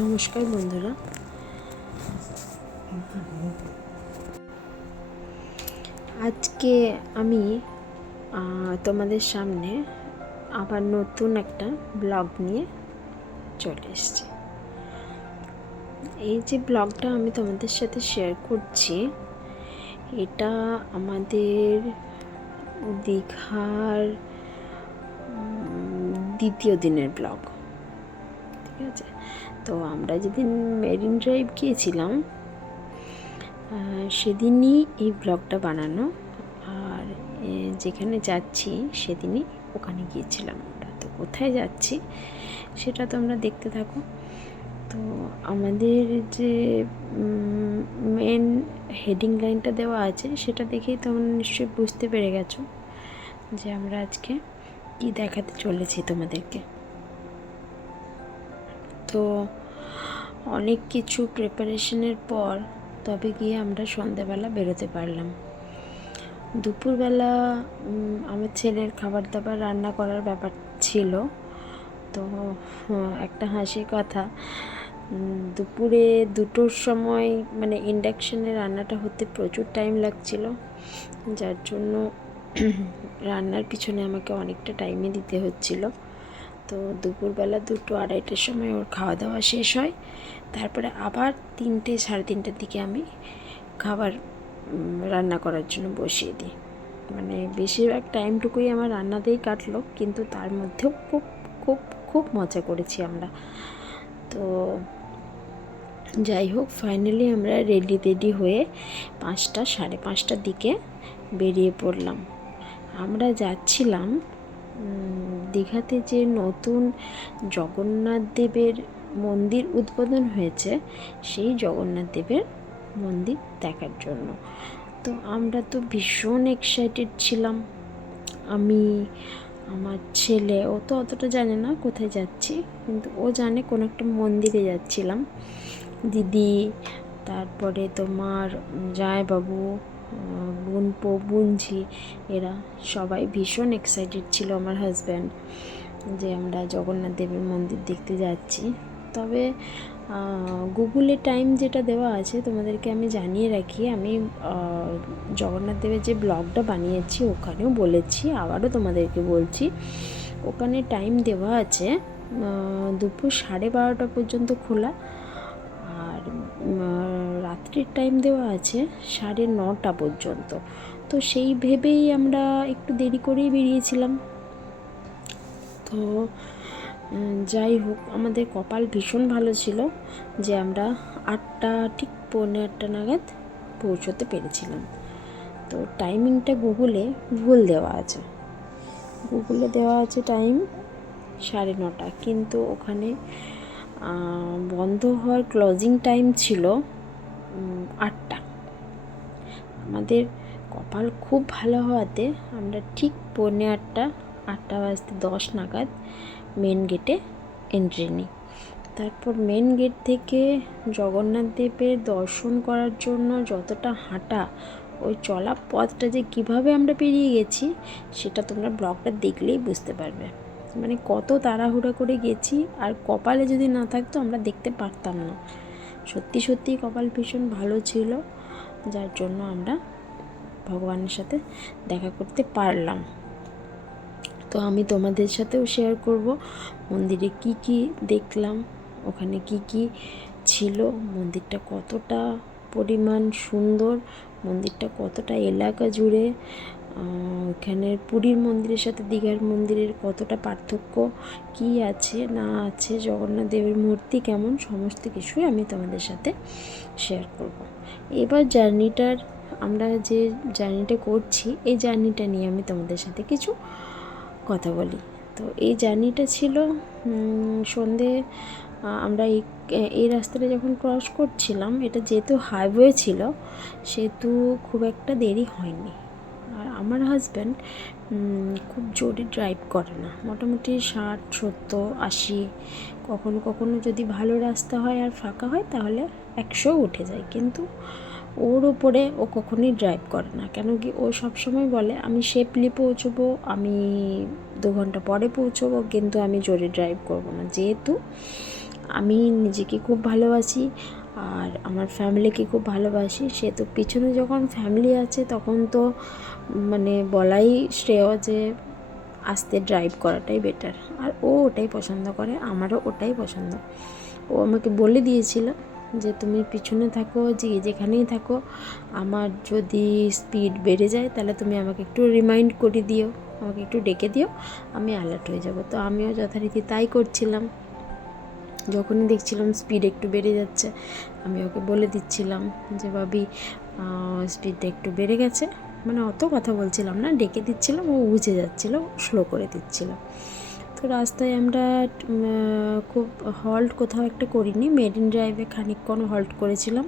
নমস্কার বন্ধুরা, আজকে আমি তোমাদের সামনে আবার নতুন একটা ব্লগ নিয়ে চলে এসেছি। এই যে ব্লগটা আমি তোমাদের সাথে শেয়ার করছি, এটা আমাদের দীঘার দ্বিতীয় দিনের ব্লগ। ঠিক আছে, তো আমরা যেদিন মেরিন ড্রাইভ গিয়েছিলাম সেদিনই এই ব্লগটা বানানো, আর যেখানে যাচ্ছি সেদিনই ওখানে গিয়েছিলাম আমরা। তো কোথায় যাচ্ছি সেটা তোমরা দেখতে থাকো। তো আমাদের যে মেন হেডিং লাইনটা দেওয়া আছে সেটা দেখেই তোমরা নিশ্চয়ই বুঝতে পেরে গেছো যে আমরা আজকে কী দেখাতে চলেছি তোমাদেরকে। তো অনেক কিছু প্রিপারেশনের পর তবে গিয়ে আমরা সন্ধ্যাবেলা বেরোতে পারলাম। দুপুরবেলা আমার ছেলের খাবার দাবার রান্না করার ব্যাপার ছিল। তো একটা হাসির কথা, দুপুরে 2টোর সময় মানে ইন্ডাকশানে রান্নাটা হতে প্রচুর টাইম লাগছিল, যার জন্য রান্নার পিছনে আমাকে অনেকটা টাইমই দিতে হচ্ছিল। তো দুপুরবেলা 2-2:30টার সময় ওর খাওয়া দাওয়া শেষ হয়, তারপরে আবার 3টে সাড়ে 3টের দিকে আমি খাবার রান্না করার জন্য বসিয়ে দিই। মানে বেশিরভাগ টাইমটুকুই আমার রান্নাতেই কাটলো, কিন্তু তার মধ্যেও খুব খুব খুব মজা করেছি আমরা। তো যাই হোক, ফাইনালি আমরা রেডি হয়ে 5টা সাড়ে 5টার দিকে বেরিয়ে পড়লাম। আমরা যাচ্ছিলাম দীঘাতে যে নতুন জগন্নাথ দেবের মন্দির উদ্বোধন হয়েছে সেই জগন্নাথ দেবের মন্দির দেখার জন্য। তো আমরা তো ভীষণ এক্সাইটেড ছিলাম। আমি, আমার ছেলে, ও তো অতটা জানে না কোথায় যাচ্ছি, কিন্তু ও জানে কোনো একটা মন্দিরে যাচ্ছিলাম। দিদি, তারপরে তোমার জামাইবাবু, বোনপো, বুনঝি, এরা সবাই ভীষণ এক্সাইটেড ছিল, আমার হাজব্যান্ড, যে আমরা জগন্নাথ দেবের মন্দির দেখতে যাচ্ছি। তবে গুগলে টাইম যেটা দেওয়া আছে তোমাদেরকে আমি জানিয়ে রাখি, আমি জগন্নাথ দেবের যে ব্লগটা বানিয়েছি ওখানেও বলেছি, আবারও তোমাদেরকে বলছি, ওখানে টাইম দেওয়া আছে দুপুর 12:30 পর্যন্ত খোলা, আর রাত্রির টাইম দেওয়া আছে 9:30 পর্যন্ত। তো সেই ভেবেই আমরা একটু দেরি করেই বেরিয়েছিলাম। তো যাই হোক, আমাদের কপাল ভীষণ ভালো ছিল যে আমরা 8টা, ঠিক 8:45 নাগাদ পৌঁছতে পেরেছিলাম। তো টাইমিংটা গুগলে ভুল দেওয়া আছে, গুগলে দেওয়া আছে টাইম 9:30, কিন্তু ওখানে বন্ধ হওয়ার ক্লোজিং টাইম ছিল 8টা। আমাদের কপাল খুব ভালো হওয়াতে আমরা ঠিক 8:45, 8:10 নাগাদ মেন গেটে এন্ট্রি নিই। তারপর মেন গেট থেকে জগন্নাথ দেবের দর্শন করার জন্য যতটা হাঁটা, ওই চলা পথটা যে কীভাবে আমরা পেরিয়ে গেছি সেটা তোমরা ব্লগটা দেখলেই বুঝতে পারবে। মানে কত তাড়াহুড়া করে গেছি, আর কপালে যদি না থাকতো আমরা দেখতে পারতাম না। সত্যি সত্যিই কপাল ভীষণ ভালো ছিল, যার জন্য আমরা ভগবানের সাথে দেখা করতে পারলাম। তো আমি তোমাদের সাথেও শেয়ার করব মন্দিরে কি কি দেখলাম, ওখানে কি কি ছিল, মন্দিরটা কতটা পরিমাণ সুন্দর, মন্দিরটা কতটা এলাকা জুড়ে, ওখানের পুরীর মন্দিরের সাথে দীঘার মন্দিরের কতটা পার্থক্য, কি আছে না আছে, জগন্নাথ দেবের মূর্তি কেমন, সমস্ত কিছুই আমি তোমাদের সাথে শেয়ার করব। এবার আমরা যে জার্নিটা করছি, এই জার্নিটা নিয়ে আমি তোমাদের সাথে কিছু কথা বলি। তো এই জার্নিটা ছিল সন্ধে, আমরা এই রাস্তাটা যখন ক্রস করছিলাম, এটা যেহেতু হাইওয়ে ছিল সেহেতু খুব একটা দেরি হয়নি। আর আমার হাজব্যান্ড খুব জোরে ড্রাইভ করে না, মোটামুটি 60, 70, 80, কখনো কখনো যদি ভালো রাস্তা হয় আর ফাঁকা হয় তাহলে 100 উঠে যায়, কিন্তু ওর ওপরে ও কখনোই ড্রাইভ করে না। কেন কি, ও সবসময় বলে আমি সেফলি পৌঁছবো, আমি 2 ঘন্টা পরে পৌঁছবো, কিন্তু আমি জোরে ড্রাইভ করব না। যেহেতু আমি নিজেকে খুব ভালোবাসি আর আমার ফ্যামিলিকে খুব ভালোবাসি, সেহেতু পিছনে যখন ফ্যামিলি আছে তখন তো মানে বলাই শ্রেয় যে আস্তে ড্রাইভ করাটাই বেটার। আর ও ওটাই পছন্দ করে, আমারও ওটাই পছন্দ। ও আমাকে বলে দিয়েছিল যে তুমি পিছনে থাকো, যেখানেই থাকো, আমার যদি স্পিড বেড়ে যায় তাহলে তুমি আমাকে একটু রিমাইন্ড করে দিও, আমাকে একটু ডেকে দিও, আমি অ্যালার্ট হয়ে যাব। তো আমিও যথারীতি তাই করছিলাম। যখনই দেখছিলাম স্পিড একটু বেড়ে যাচ্ছে, আমি ওকে বলে দিচ্ছিলাম যে ভাবি স্পিডটা একটু বেড়ে গেছে, মানে অত কথা বলছিলাম না, ডেকে দিচ্ছিলাম, ও বুঝে যাচ্ছিলো, স্লো করে দিচ্ছিলো। তো রাস্তায় আমরা খুব হল্ট কোথাও একটা করিনি, মেরিন ড্রাইভে খানিকক্ষণ হল্ট করেছিলাম।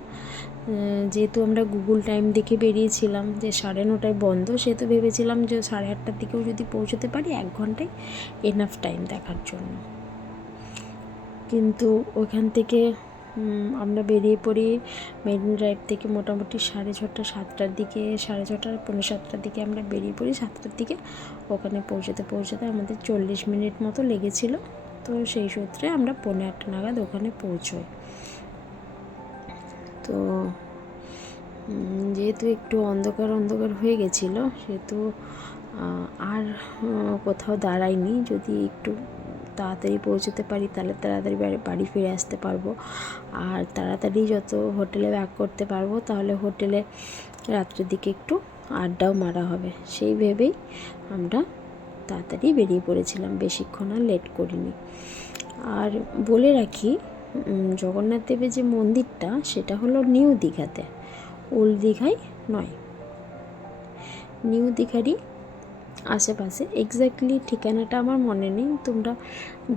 যেহেতু আমরা গুগল টাইম দেখে বেরিয়েছিলাম যে 9:30টায় বন্ধ, সেহেতু ভেবেছিলাম যে 8:30টার দিকেও যদি পৌঁছতে পারি 1 ঘন্টায় এনাফ টাইম দেখার জন্য। কিন্তু ওখান থেকে আমরা বেরিয়ে পড়ি মেরিন ড্রাইভ থেকে মোটামুটি 6:30, 7টার দিকে, 6:30, 6:45টার দিকে আমরা বেরিয়ে পড়ি। 7টার দিকে ওখানে পৌঁছতে আমাদের 40 মিনিট মতো লেগেছিল। তো সেই সূত্রে আমরা 8:45 নাগাদ ওখানে পৌঁছোই। তো যেহেতু একটু অন্ধকার হয়ে গেছিলো, সেহেতু আর কোথাও দাঁড়াইনি। যদি একটু তাড়াতাড়ি পৌঁছতে পারি তাহলে তাড়াতাড়ি বাড়ি ফিরে আসতে পারবো, আর তাড়াতাড়ি যত হোটেলে ব্যাক করতে পারবো তাহলে হোটেলে রাত্রের দিকে একটু আড্ডাও মারা হবে, সেই ভেবেই আমরা তাড়াতাড়ি বেরিয়ে পড়েছিলাম, বেশিক্ষণ আর লেট করিনি। আর বলে রাখি, জগন্নাথ দেবের যে মন্দিরটা সেটা হলো নিউ দীঘাতে, ওল্ড দীঘায় নয়, নিউ দীঘারই আশেপাশে। এক্স্যাক্টলি ঠিকানাটা আমার মনে নেই, তোমরা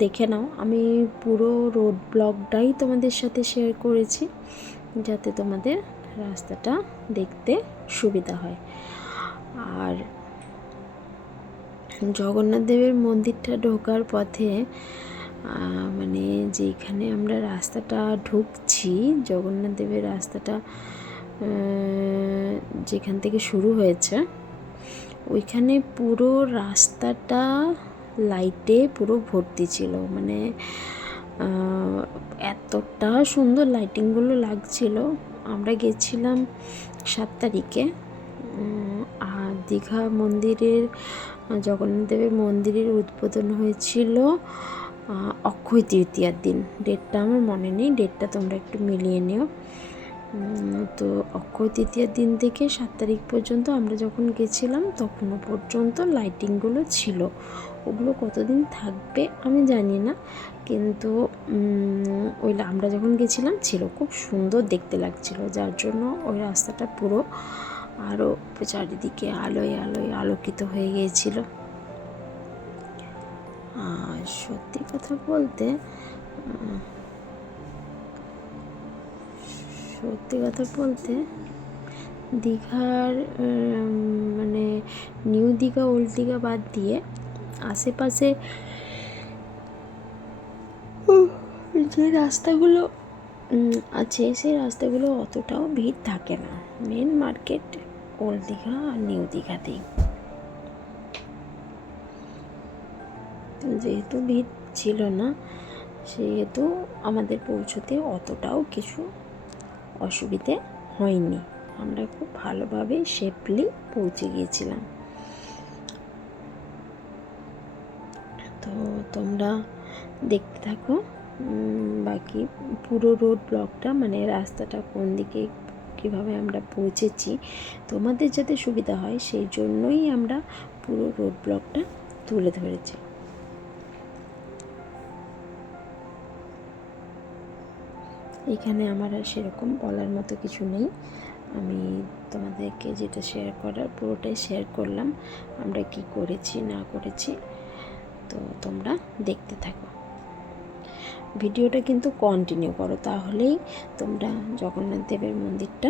দেখে নাও। আমি পুরো রোড ব্লগটাই তোমাদের সাথে শেয়ার করেছি যাতে তোমাদের রাস্তাটা দেখতে সুবিধা হয়। আর জগন্নাথ দেবের মন্দিরটা ঢোকার পথে মানে যেখানে আমরা রাস্তাটা ঢুকছি, জগন্নাথ দেবের রাস্তাটা যেখান থেকে শুরু হয়েছে, ওইখানে পুরো রাস্তাটা লাইটে পুরো ভর্তি ছিল। মানে এতটা সুন্দর লাইটিংগুলো লাগছিল। আমরা গেছিলাম 7 তারিখে। আর দীঘা মন্দিরের, জগন্নাথ দেবের মন্দিরের উদ্বোধন হয়েছিল অক্ষয় তৃতীয়ার দিন। ডেটটা আমার মনে নেই, ডেটটা তোমরা একটু মিলিয়ে নিও। তো অক্ষয় তৃতীয়ার দিন থেকে 7 তারিখ পর্যন্ত আমরা যখন গেছিলাম তখনও পর্যন্ত লাইটিংগুলো ছিল। ওগুলো কতদিন থাকবে আমি জানি না, কিন্তু আমরা যখন গেছিলাম ছিল, খুব সুন্দর দেখতে লাগছিল, যার জন্য ওই রাস্তাটা পুরো আরও চারিদিকে আলোয় আলোয় আলোকিত হয়ে গিয়েছিল। আর সত্যি কথা বলতে দীঘার মানে নিউ দীঘা ওল্ড দীঘা বাদ দিয়ে আশেপাশে যে রাস্তাগুলো আছে সেই রাস্তাগুলো অতটাও ভিড় থাকে না। মেন মার্কেট ওল্ড দীঘা আর নিউ দীঘাতেই। তো যেহেতু ভিড় ছিল না, সেহেতু আমাদের পৌঁছতে অতটাও কিছু অসুবিধে হয়নি, আমরা খুব ভালোভাবে সেফলি পৌঁছে গিয়েছিলাম। তোমরা দেখতে থাকো বাকি পুরো রোড ব্লগটা, মানে রাস্তাটা কোন দিকে কীভাবে আমরা পৌঁছেছি তোমাদের যাতে সুবিধা হয় সেই জন্যই আমরা পুরো রোড ব্লগটা তুলে ধরেছি। এখানে আমার আর সেরকম বলার মতো কিছু নেই, আমি তোমাদেরকে যেটা শেয়ার করার পুরোটাই শেয়ার করলাম, আমরা কি করেছি না করেছি। তো তোমরা দেখতে থাকো, ভিডিওটা কিন্তু কন্টিনিউ করো, তাহলেই তোমরা জগন্নাথ দেবের মন্দিরটা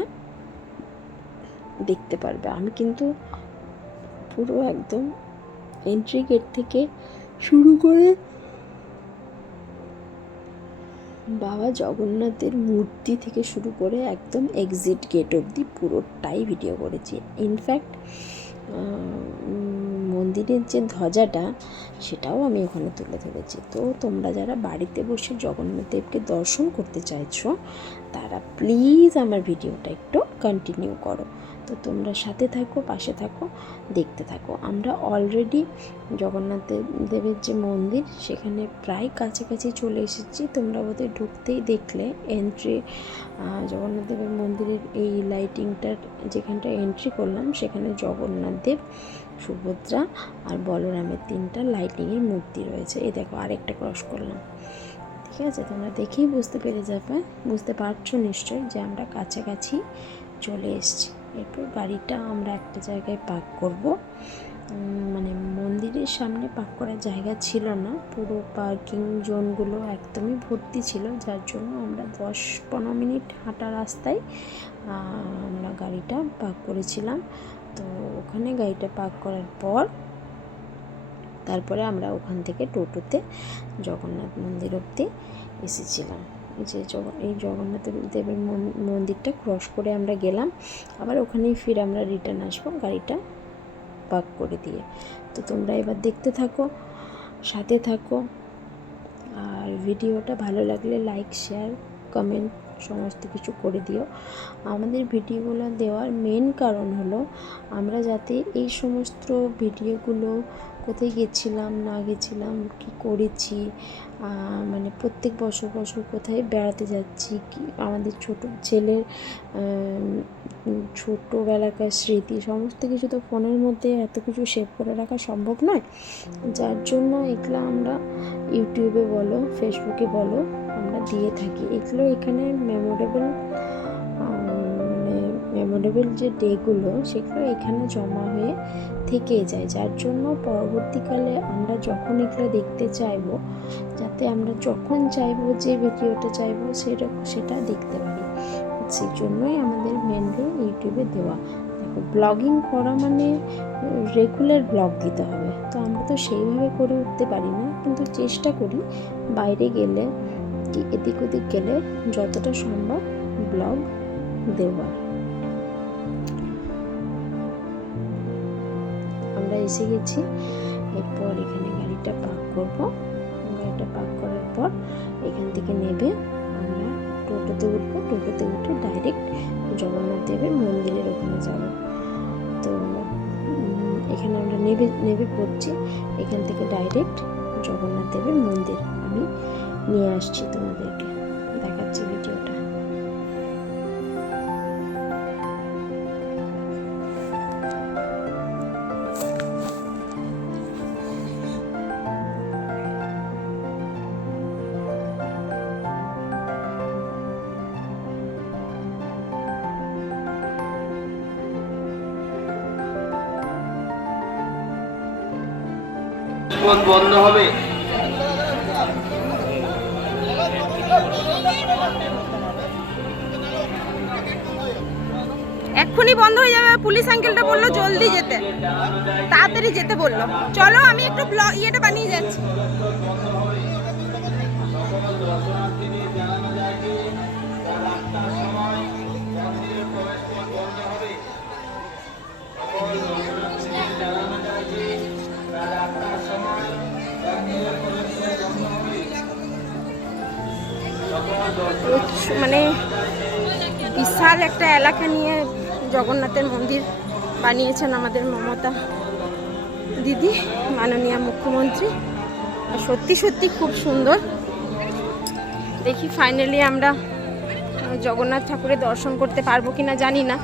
দেখতে পারবে। আমি কিন্তু পুরো একদম এন্ট্রি গেট থেকে শুরু করে বাবা জগন্নাথের মূর্তি থেকে শুরু করে একদম এক্সিট গেট অবধি পুরোটাই ভিডিও করেছি। ইনফ্যাক্ট মন্দিরের যে ধ্বজাটা সেটাও আমি ওখানে তুলে ধরেছি। তো তোমরা যারা বাড়িতে বসে জগন্নাথ দেবকে দর্শন করতে চাইছো তারা প্লিজ আমার ভিডিওটা একটু কন্টিনিউ করো। তো তোমরা সাথে থাকো, পাশে থাকো, দেখতে থাকো। আমরা অলরেডি জগন্নাথ দেবের যে মন্দির সেখানে প্রায় কাছাকাছি চলে এসেছি। তোমরা বোধহয় ঢুকতেই দেখলে এন্ট্রি, জগন্নাথ দেবের মন্দিরের এই লাইটিংটার যেখানটা এন্ট্রি করলাম সেখানে জগন্নাথ দেব, সুভদ্রা আর বলরামের 3টা লাইটিংয়ের মূর্তি রয়েছে। এই দেখো আরেকটা ক্রস করলাম, ঠিক আছে? তোমরা দেখেই বুঝতে পারছো নিশ্চয়ই যে আমরা কাছাকাছি চলে এসেছি। এরপর গাড়িটা আমরা একটা জায়গায় পার্ক করব, মানে মন্দিরের সামনে পার্ক করার জায়গা ছিল না, পুরো পার্কিং জোনগুলো একদমই ভর্তি ছিল, যার জন্য আমরা 10-15 মিনিট হাঁটা রাস্তায় আমরা গাড়িটা পার্ক করেছিলাম। তো ওখানে গাড়িটা পার্ক করার পর তারপরে আমরা ওখান থেকে টোটোতে জগন্নাথ মন্দির অবধি এসেছিলাম। যে এই জগন্নাথ দেবের মন্দিরটা ক্রস করে আমরা গেলাম, আবার ওখানেই ফিরে আমরা রিটার্ন আসবো গাড়িটা পার্ক করে দিয়ে। তো তোমরা এবার দেখতে থাকো, সাথে থাকো, আর ভিডিওটা ভালো লাগলে লাইক, শেয়ার, কমেন্ট সমস্ত কিছু করে দিও। আমাদের ভিডিওগুলো দেওয়ার মেন কারণ হলো আমরা যাতে এই সমস্ত ভিডিওগুলো কোথায় গেছিলাম না গেছিলাম, কি করেছি, মানে প্রত্যেক বছর কোথায় বেড়াতে যাচ্ছি, কি আমাদের ছোটো ছেলের ছোটোবেলাকার স্মৃতি, সমস্ত কিছু তো ফোনের মধ্যে এত কিছু সেভ করে রাখা সম্ভব নয়, যার জন্য এগুলো আমরা ইউটিউবে বলো, ফেসবুকে বলো, আমরা দিয়ে থাকি। এগুলো এখানে মেমোরেবল যে ডেগুলো সেগুলো এখানে জমা হয়ে থেকে যায়, যার জন্য পরবর্তীকালে আমরা যখন এগুলো দেখতে চাইবো, যাতে আমরা যখন চাইবো যে ভিডিওটা চাইবো সেটা দেখতে পারি, সেই জন্যই আমাদের মেনলি ইউটিউবে দেওয়া। দেখো ব্লগিং করা মানে রেগুলার ব্লগ দিতে হবে, তো আমরা তো সেইভাবে করে উঠতে পারি না, কিন্তু চেষ্টা করি বাইরে গেলে কি এদিক ওদিক গেলে যতটা সম্ভব ব্লগ দেওয়া। আমরা এসে গেছি, এরপর এখানে গাড়িটা পার্ক করব। গাড়িটা পার্ক করার পর এখান থেকে নেবে আমরা টোটোতে উঠবো, টোটোতে উঠে ডাইরেক্ট জগন্নাথ দেবের মন্দিরের ওখানে যাব। তো এখানে আমরা নেবে পড়ছি, এখান থেকে ডাইরেক্ট জগন্নাথ দেবের মন্দির আমি নিয়ে আসছি, তোমাদেরকে দেখাচ্ছি ভিডিওটা। বন্ধ হবে। এক্ষুনি বন্ধ হয়ে যাবে, পুলিশ আঙ্কেলটা বললো জলদি যেতে, তাড়াতাড়ি যেতে বললো। চলো আমি একটু ইয়েটা বানিয়ে যাচ্ছি। মানে বিশাল একটা এলাকা নিয়ে জগন্নাথের মন্দির বানিয়েছেন আমাদের মমতা দিদি, মাননীয় মুখ্যমন্ত্রী। আর সত্যি সত্যি খুব সুন্দর। দেখি ফাইনালি আমরা জগন্নাথ ঠাকুরের দর্শন করতে পারবো কিনা জানি না।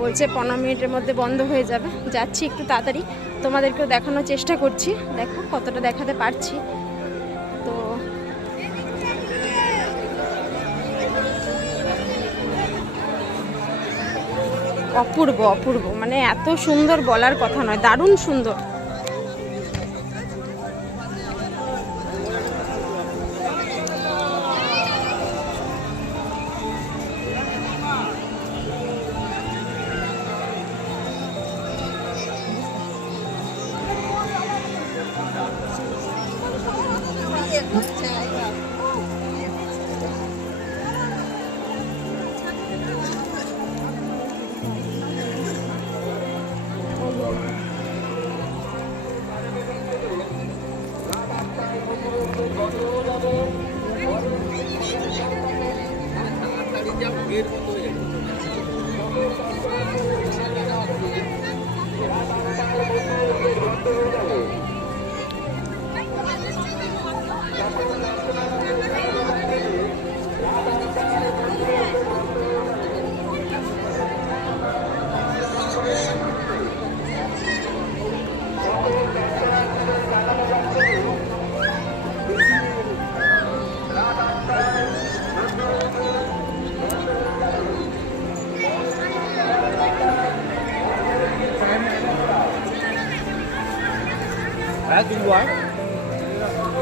বলছে 15 মিনিটের মধ্যে বন্ধ হয়ে যাবে। যাচ্ছি একটু তাড়াতাড়ি, তোমাদেরকেও দেখানোর চেষ্টা করছি, দেখো কতটা দেখাতে পারছি। তো অপূর্ব অপূর্ব, মানে এত সুন্দর বলার কথা নয়, দারুণ সুন্দর।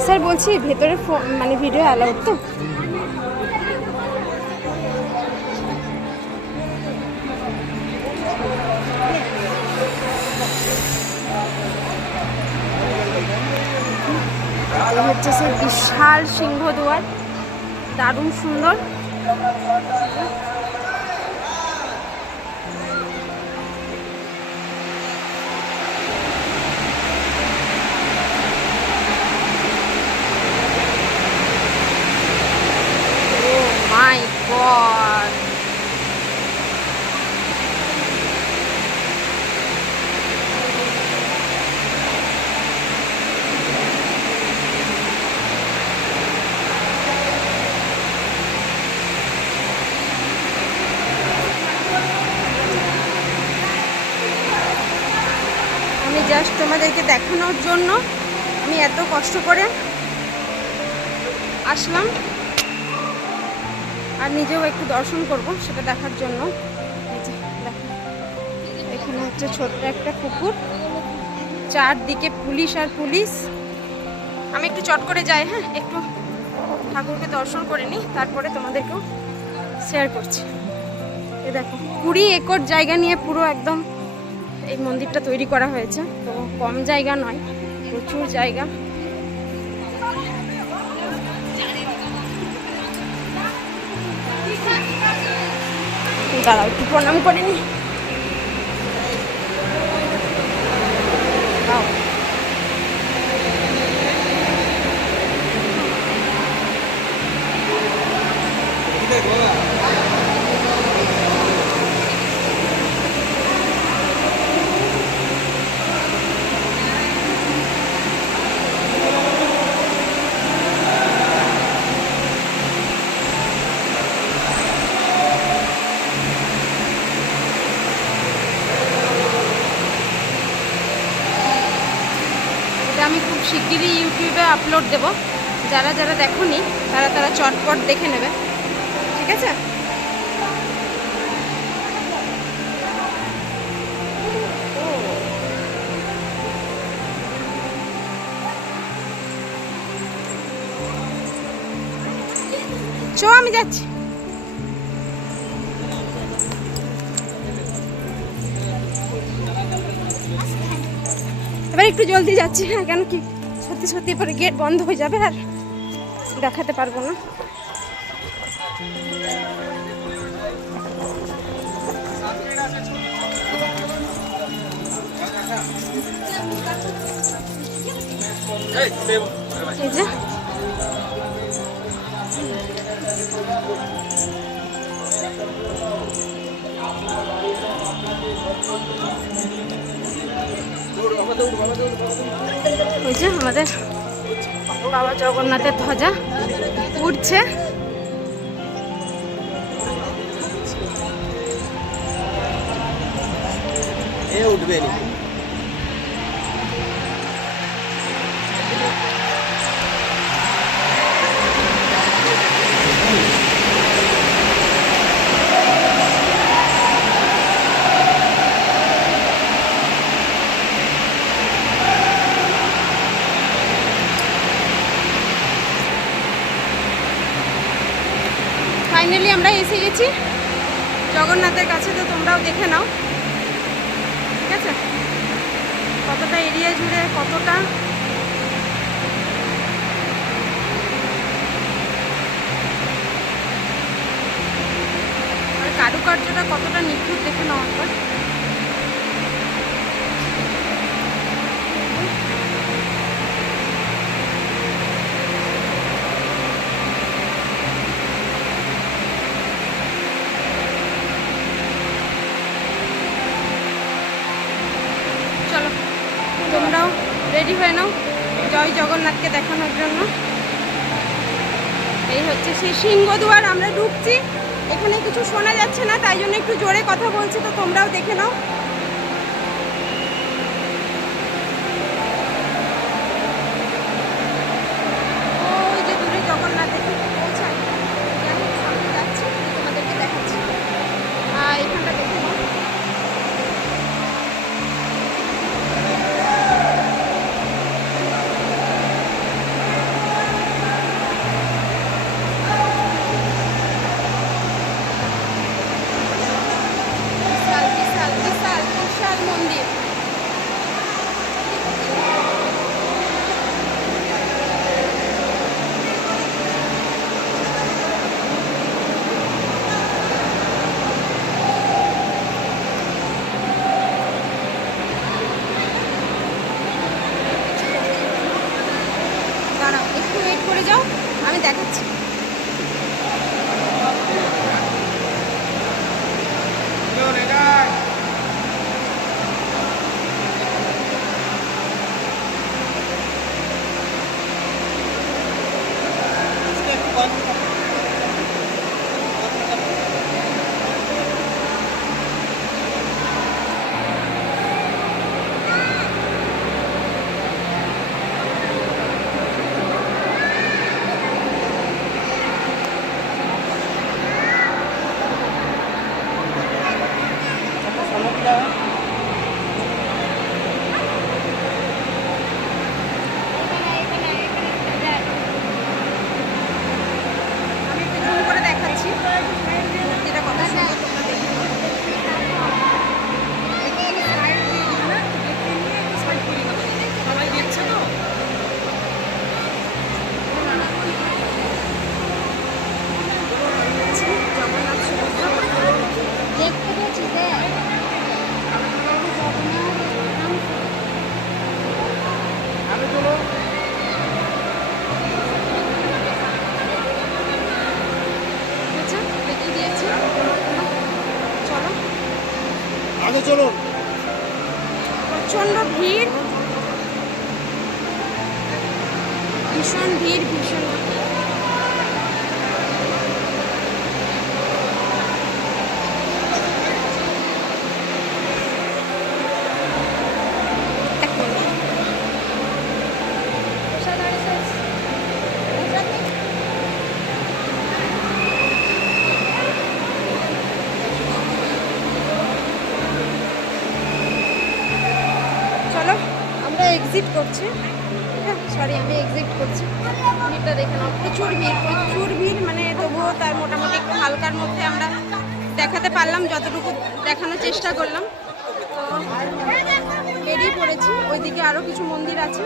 স্যার বলছি ভেতরে মানে ভিডিও অ্যালাউড তো? হচ্ছে সে বিশাল সিংহদুয়ার, দারুণ সুন্দর। My God! আমি জাস্ট তোমাদেরকে দেখানোর জন্য আমি এত কষ্ট করে আসলাম, আর নিজেও একটু দর্শন করব সেটা দেখার জন্য। এখানে হচ্ছে ছোট্ট একটা পুকুর, চারদিকে পুলিশ আর পুলিশ। আমি একটু চট করে যাই, হ্যাঁ, একটু ঠাকুরকে দর্শন করে নিই, তারপরে তোমাদেরকেও শেয়ার করছি। এ দেখো 20 একর জায়গা নিয়ে পুরো একদম এই মন্দিরটা তৈরি করা হয়েছে। তো কম জায়গা নয়, প্রচুর জায়গা। দাঁড়াও একটু প্রণাম করে নি। আমি খুব শিগগিরই ইউটিউবে আপলোড দেব, যারা যারা দেখোনি তারা তারা চটপট দেখে নেবে, ঠিক আছে? চো আমি যাচ্ছি। এবার একটু জলদি যাচ্ছি, হ্যাঁ, কেন কি সত্যি সত্যি পরে গেট বন্ধ হয়ে যাবে আর দেখাতে পারবো না। এই যে ওই যে আমাদের বাবা জগন্নাথের ধ্বজা উঠছে। উঠবে ফাইনালি আমরা এসে গেছি জগন্নাথের কাছে, তো তোমরাও দেখে নাও। ঠিক আছে, কতটা এরিয়া জুড়ে কতটা আর কারুকার্যটা কতটা নিখুঁত দেখে নাও একবার। চলো তোমরাও রেডি হয়ে নাও জয় জগন্নাথকে দেখানোর জন্য। এই হচ্ছে সেই সিংহদুয়ার, আমরা ঢুকছি। এখানে কিছু শোনা যাচ্ছে না, তাই জন্য একটু জোরে কথা বলছি, তো তোমরাও দেখে নাও। ওই যে দূরে জগন্নাথ দেখে পৌঁছায়, আমি সামনে যাচ্ছি, তোমাদেরকে দেখাচ্ছি। এখানটা দেখে নাও। বিশাল বিশাল বিশাল বিশাল মন্দির। দাঁড়াও একটু ওয়েট করে যাও, আমি দেখাচ্ছি। আমি একটু জুম করে দেখাচ্ছি মূর্তিটা কত সুন্দর, তোমরা দেখে নাও। জগন্নাথ সুভদ্রা আচ্ছা, দেখিয়ে দিয়েছি। চলো আগে চলুন। প্রচন্ড ভিড়, ভীষণ ভিড়, ভীষণ এক মিনিট। চলো আমরা এক্সিট করছি। সরি, আমি এক্সিট করছি। ভিড়টা দেখে নাও, প্রচুর ভিড়, প্রচুর ভিড়। মানে তবুও তার মোটামুটি একটু হালকার মধ্যে আমরা দেখাতে পারলাম, যতটুকু দেখানোর চেষ্টা করলাম। তো বেরিয়ে পড়েছি, ওইদিকে আরও কিছু মন্দির আছে,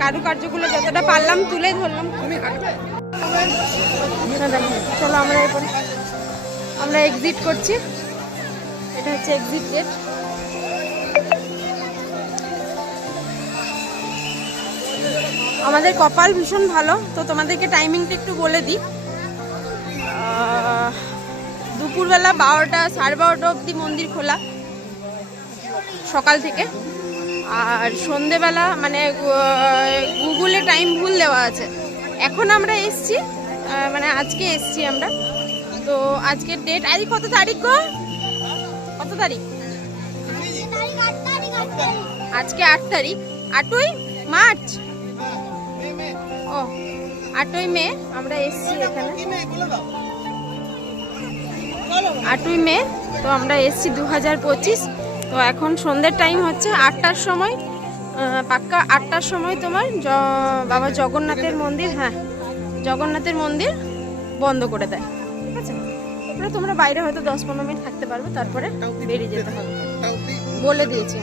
কারুকার্যগুলো যতটা পারলাম তুলে ধরলাম। চলো আমরা এরপরে আমরা এক্সিট করছি। এটা হচ্ছে এক্সিট গেট। আমাদের কপাল ভীষণ ভালো, তো তোমাদেরকে টাইমিংটা একটু বলে দিই। দুপুরবেলা 12টা 12:30 অবধি মন্দির খোলা, সকাল থেকে। আর সন্ধেবেলা মানে গুগলে টাইম ভুল দেওয়া আছে। এখন আমরা এসছি মানে আজকে এসছি আমরা। তো আজকের ডেট আজ কত তারিখ গো? কত তারিখ? আজকে 8 তারিখ। 8ই মার্চ। ও 8ই মে আমরা এসছি এখানে। 8ই মে তো আমরা এসছি 2025। তো এখন সন্ধ্যের টাইম হচ্ছে 8টার সময়, পাক্কা 8টার সময় তোমার বাবা জগন্নাথের মন্দির, হ্যাঁ জগন্নাথের মন্দির বন্ধ করে দেয়। ঠিক আছে, তারপরে তোমরা বাইরে হয়তো 10-15 মিনিট থাকতে পারবে, তারপরে বেরিয়ে যেতে হবে বলে দিয়েছি।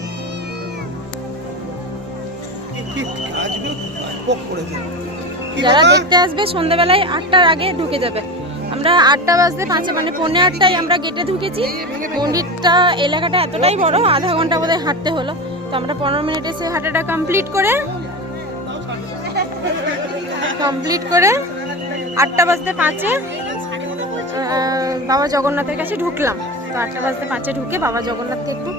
যারা দেখতে আসবে সন্ধ্যাবেলায় 8টার আগে ঢুকে যাবে। আমরা 8টা বাজতে 5 মানে 8:45 আমরা গেটে ঢুকেছি। মন্দিরটা এলাকাটা এতটাই বড়, আধা ঘন্টা বোধহয় হাঁটতে হলো। তো আমরা 15 মিনিটে সে হাঁটাটা কমপ্লিট করে 8টা বাজতে 5-এ বাবা জগন্নাথের কাছে ঢুকলাম। তো 8টা বাজতে 5-এ ঢুকে বাবা জগন্নাথকে একটু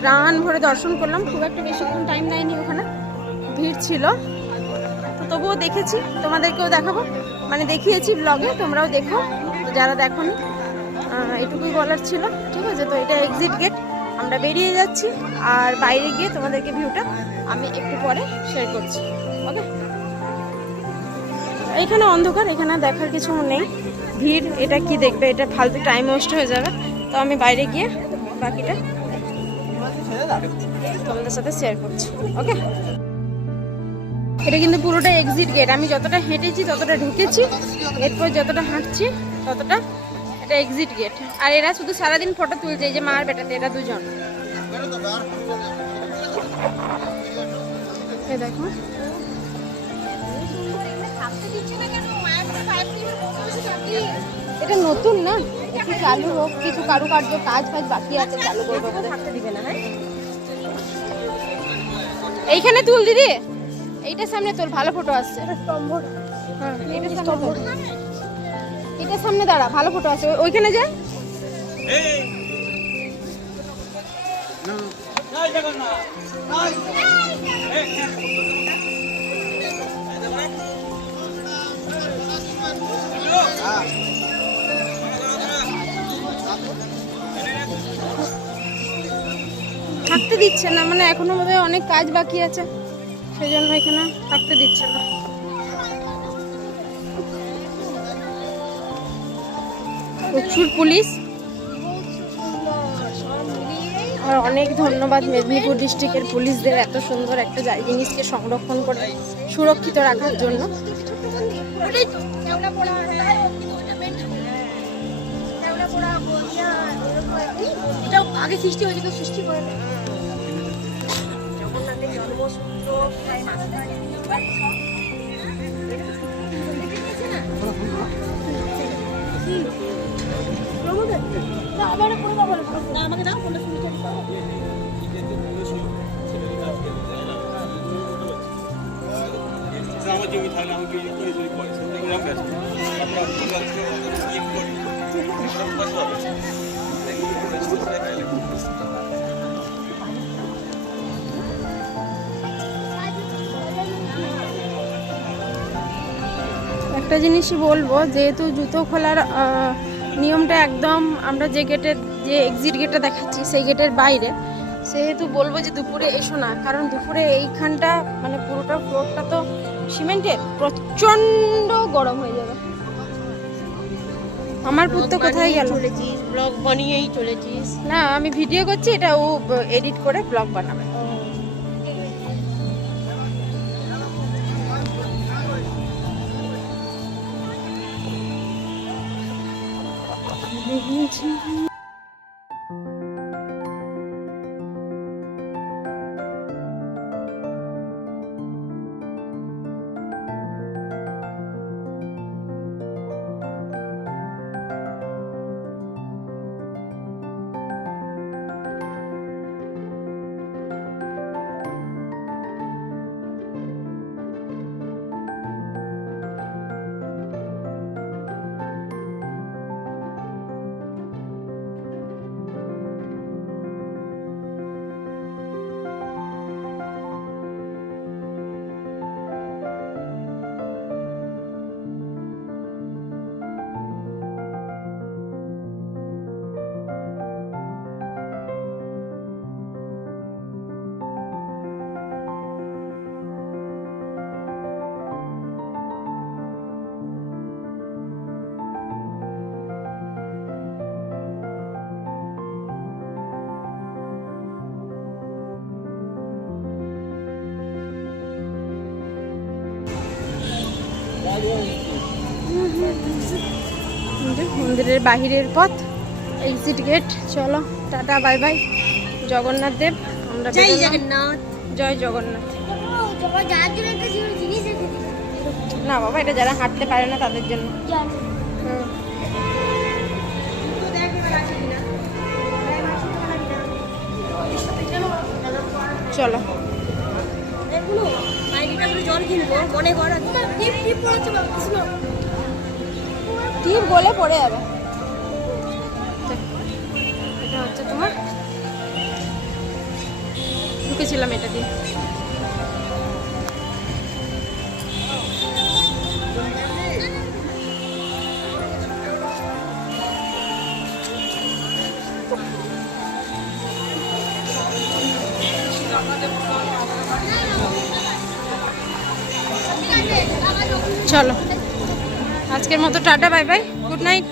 প্রাণ ভরে দর্শন করলাম। খুব একটা বেশিক্ষণ টাইম নেয়নি, ওখানে ভিড় ছিল। তো তবুও দেখেছি, তোমাদেরকেও দেখাবো, মানে দেখিয়েছি ব্লগে, তোমরাও দেখো। তো যারা দেখোনি এটুকুই বলার ছিল। ঠিক আছে, তো এটা এক্সিট গেট, আমরা বেরিয়ে যাচ্ছি। আর বাইরে গিয়ে তোমাদেরকে ভিউটা আমি একটু পরে শেয়ার করছি। ওকে, এখানে অন্ধকার, এখানে দেখার কিছু নেই, ভিড়, এটা কি দেখবে, এটা ফালতু টাইম ওয়েস্ট হয়ে যাবে। তো আমি বাইরে গিয়ে বাকিটা তোমাদের সাথে শেয়ার করছি। ওকে, এটা কিন্তু পুরোটা এক্সিট গেট। আমি যতটা হেঁটেছি ততটা ঢুকেছি, এরপর যতটা হাঁটছি ততটা এটা এক্সিট গেট। আর এরা শুধু সারাদিন ফটো তুলছে, এই যে মার বেটাতে, এরা দুজন। এই দেখো, এটা নতুন না, একটু চালু হোক, কিছু কারুকার্য কাজ ফাজ বাকি আছে, চালু করবো, থাকতে দিবে না। হ্যাঁ, এইখানে তুল দিদি, এইটার সামনে তোর ভালো ফটো আসছে। হ্যাঁ, এটার সামনে দাঁড়া, ভালো ফটো আসছে। ওইখানে যা। থাকতে দিচ্ছে না, মানে এখনো বোধহয় অনেক কাজ বাকি আছে, সেই জন্য এখানে থাকতে দিচ্ছে না। প্রচুর পুলিশ। আর অনেক ধন্যবাদ মেদিনীপুর ডিস্ট্রিক্টের পুলিশদের এত সুন্দর একটা জিনিসকে সংরক্ষণ করে সুরক্ষিত রাখার জন্য। আগে সৃষ্টি হয়েছে, তো সৃষ্টি করে জগন্নাথের জন্মসূত্র আমাকে দাও। আমার জমি থাকলে আমাকে একটা জিনিসই বলবো, যেহেতু জুতো খোলার নিয়মটা একদম আমরা যে গেটের, যে এক্সিট গেটটা দেখাচ্ছি সেই গেটের বাইরে, সেহেতু বলবো যে দুপুরে এসো না, কারণ দুপুরে এইখানটা মানে পুরোটা ফ্লোরটা তো সিমেন্টের, প্রচন্ড গরম হয়ে যাবে। আমার পুত্র কোথায় গেল? ব্লগ বানিয়েই চলেছিস? না, আমি ভিডিও করছি, এটা ও এডিট করে ব্লগ বানাবে। মন্দিরের বাহিরের পথ, এক্সিট গেট। চলো টাটা বাই বাই। জগন্নাথ দেব, আমরা বেরোলাম। জয় জগন্নাথ। না বাবা, এটা যারা হাঁটতে পারে না তাদের জন্য। হুম। চলো টিপ বলে পড়ে যাবে। এটা হচ্ছে তোমার, ঢুকেছিলাম এটা দিয়ে। চলো আজকের মতো tata bye bye, good night.